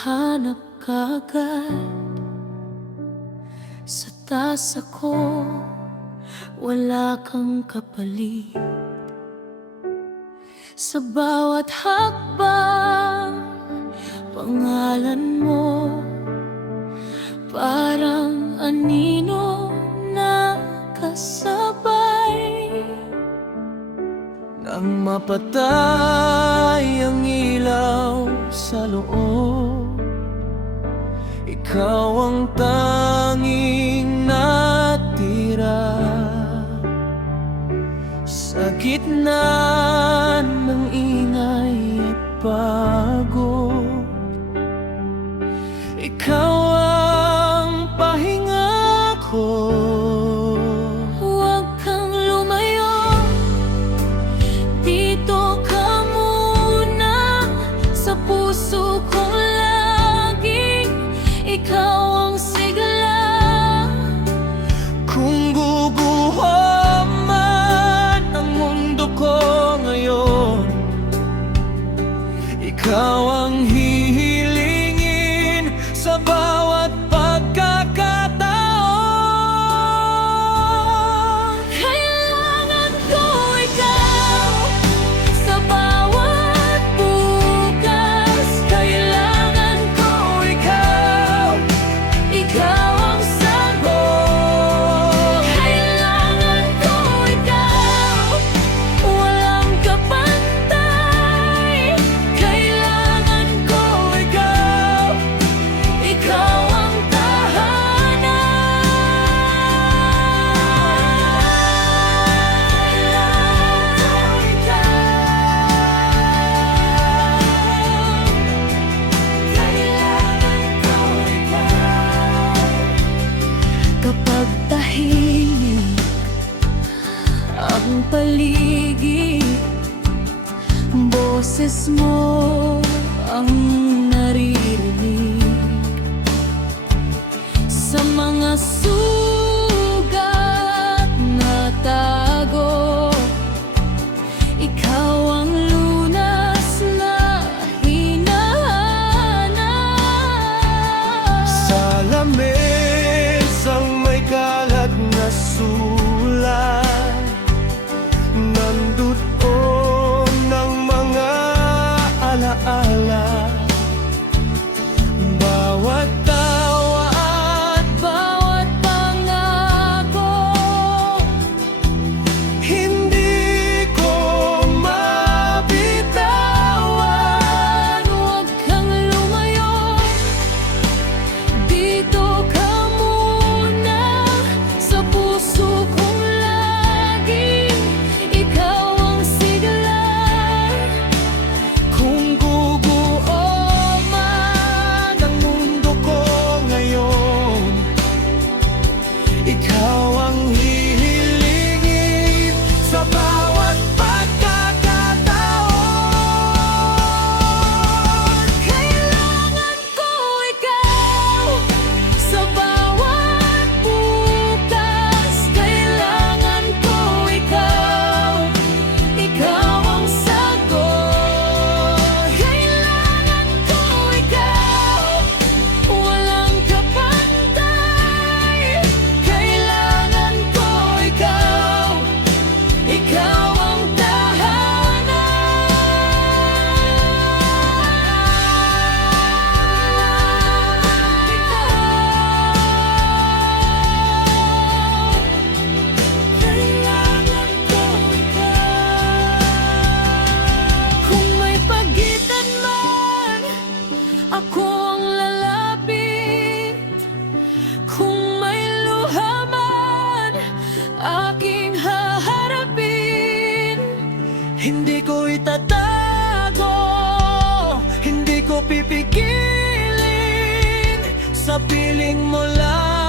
Hanap kagad sa tasa ko, wala kang kapalit. Sa bawat hakbang, pangalan mo parang anino na kasabay. Nang mapatay ang ilaw sa loob, ikaw ang tanging natira. Sa gitna ng ingay at pagod, ikaw ang pahinga ko. Huwag kang lumayo, dito ka muna. Sa puso kong laging ikaw ang sigla. Kung guguho man ang mundo ko ngayon, ikaw ang hihilingin sa bawat pagkakataon. Kailangan ko ikaw sa bawat bukas. Kailangan ko ikaw, ikaw ang sagot. Kailangan ko ikaw, walang kapantay. Kailangan ko ikaw, ikaw ang tahanan. Kapag tahimik ang paligid, boses mo ang naririnig. Sa mga sugat na tago, ikaw ang lunas na hinahanap. Sa lamesang may kalat na sulat, nandoon ng mga alaala. Bawat tawa at Bawat pangako, hindi ko mabitawan. huwag kang lumayo, dito ka muna. Sa puso kong laging ikaw ang sigla. Kung guguho man ang mundo ko ngayon, ikaw ang hihilingin sa bawat pagkakataon. Kailangan ko ikaw sa bawat bukas. Kailangan ko ikaw, ikaw ang sagot. Kailangan ko ikaw, walang kapantay. Kailangan ko ikaw, ikaw ang Kailangan ko ikaw. Kung may pagitan man, ako ang lalapit. Kung may luha man, aking haharapin. Hindi ko itatago, hindi ko pipigilin. Sa piling mo lang